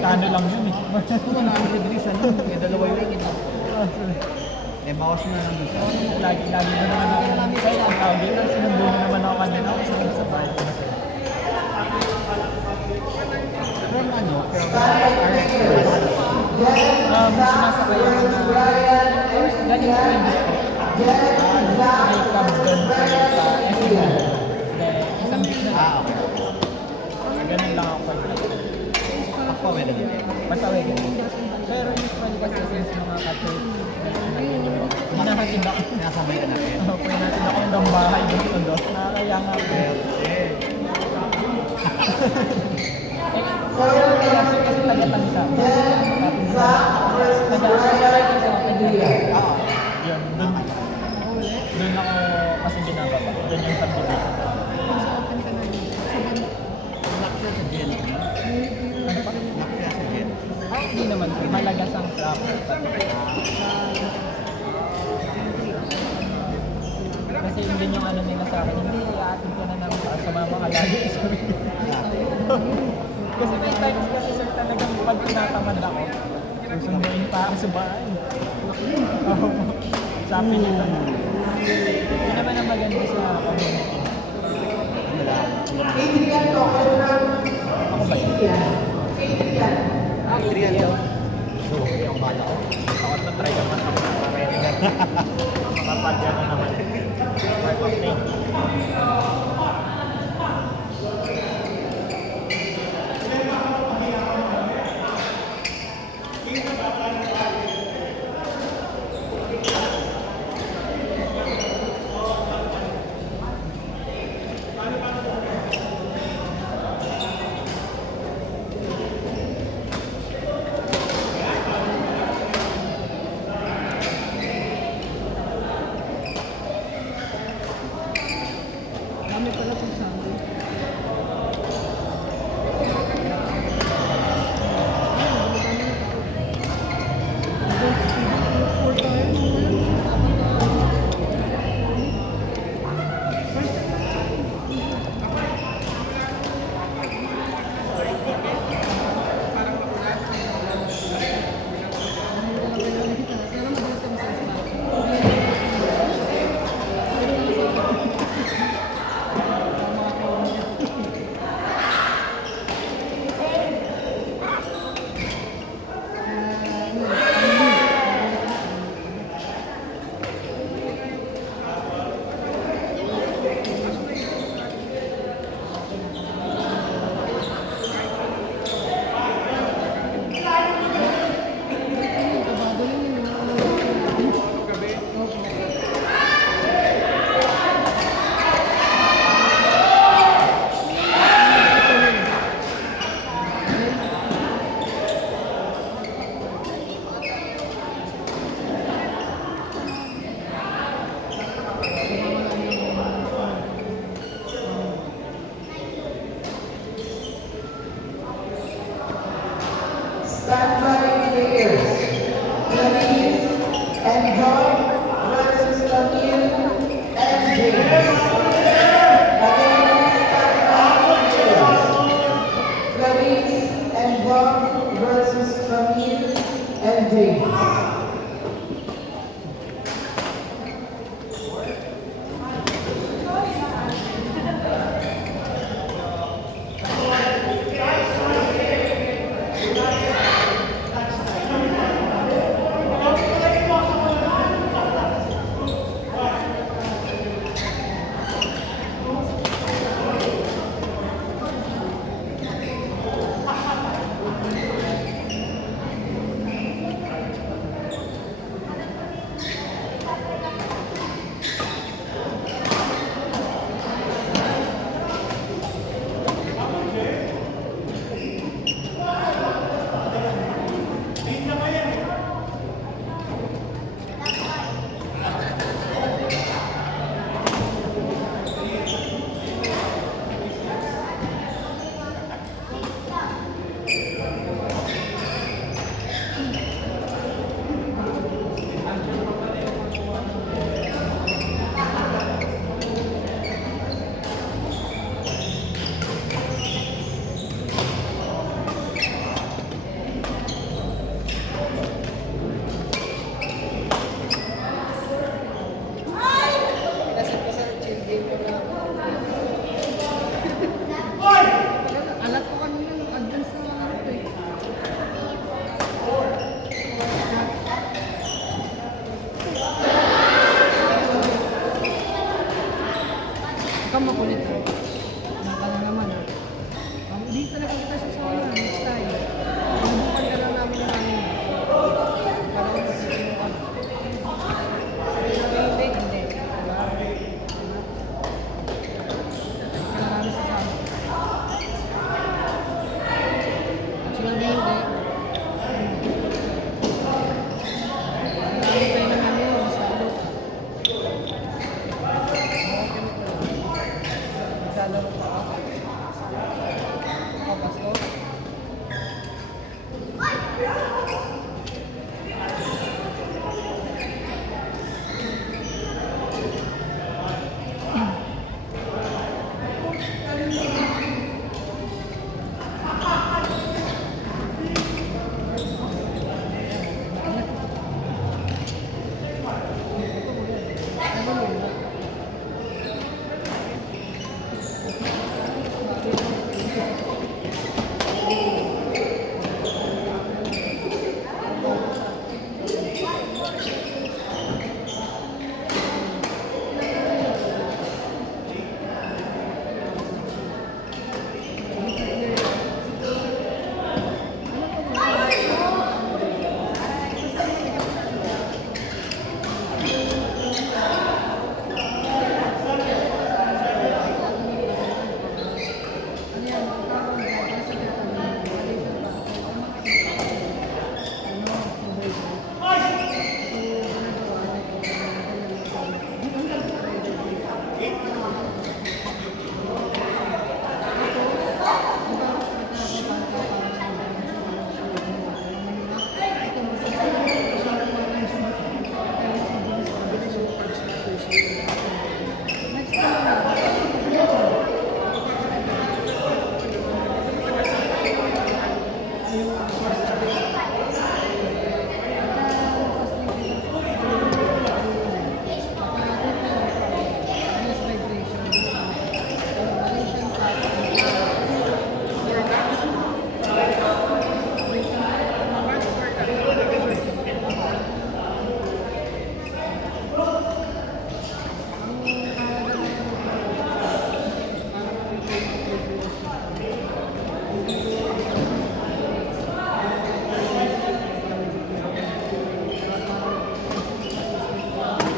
Kano lang yun eh. Kung 100 ano, may dalawa yung ito. Eh, bawas mo na lang dito. Lagi mo naman ako. Kaya ang tawag dito, sinundo mo naman ako kanina. Ako sa bahay ko na sa'yo. From ano? From RX. Sinasakay ako na galing ko yung gusto. May cab doon sa SML. Isang week na lang. Okay. Ganun lang ako pag Pagpawin na dito. matawag. Pero usually kasi since mga katolik, hinahatid ako. Sinasabay ka natin. Hinahatid ako hanggang bahay dito doon. Nakakaya nga po. Kasi taga-tansa. Taga-writing sa Pagduya. Yun, doon ako kasi ginagawa. Doon yung subdivision. Nakya sa Gen 3. Ano pa? Nakya sa Gen 3. Hindi naman. Malagas ang traffic. Kasi yun din yung ano nila sa akin. Hindi, i-aatid ka na namin sa mama ka lagi. Kasi may times kasi sir talagang pag tinatamad ako, susunduin pa ako sa bahay. Sabi nila. Yun naman ang maganda sa community. Ako ba yun? Adrian daw. So, yung bala ko. Ako na try naman ako na marinig. Kapag gano'n naman. Part of thing. Stand by in the ears. Flavis and John versus Camille and James. Again, stand by in the ears. Flavis and John versus Camille and James.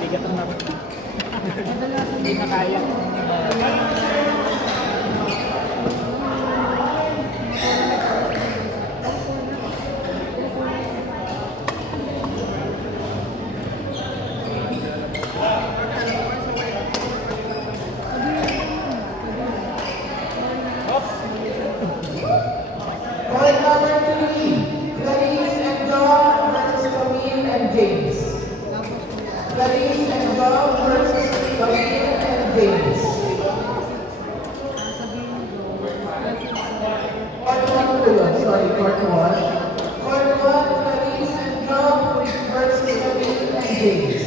Bigat ang dapat. Hindi na kaya. Point number 3, Clarice and John versus Camille and James. Clarice and John versus Camille and James. Part 1 po yun. Sorry, part 1. Part 1, Clarice and John versus Camille and James.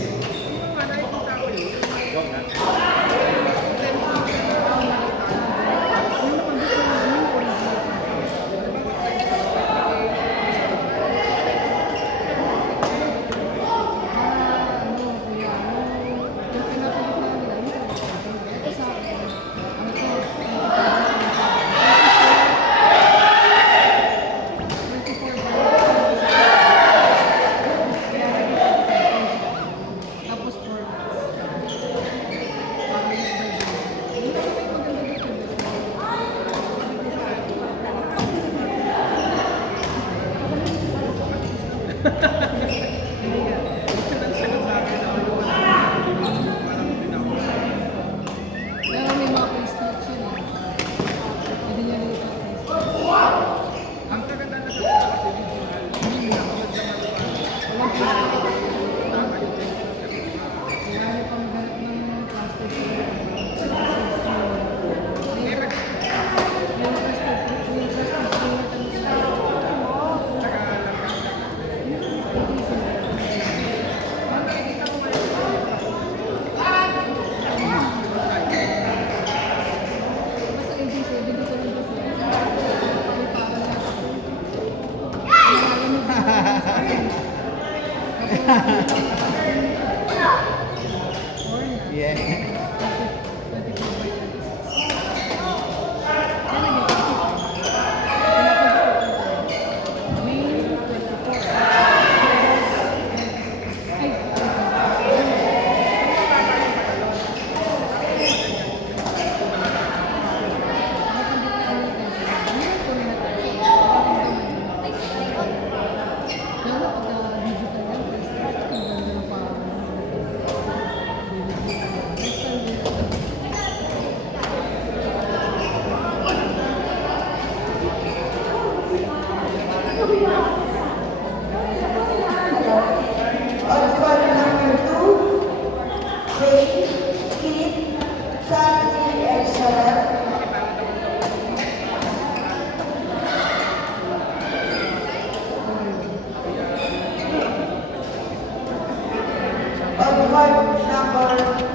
Pero may mga face notes yun eh. Pwede niya rin sa face notes. Ang kaganda na siya kasi hindi na Walang plastic. Kaya niya pang ganit ng plastic. Yung plastic basta ABC, dito sa rin kasi. Yeah. Next time, squad number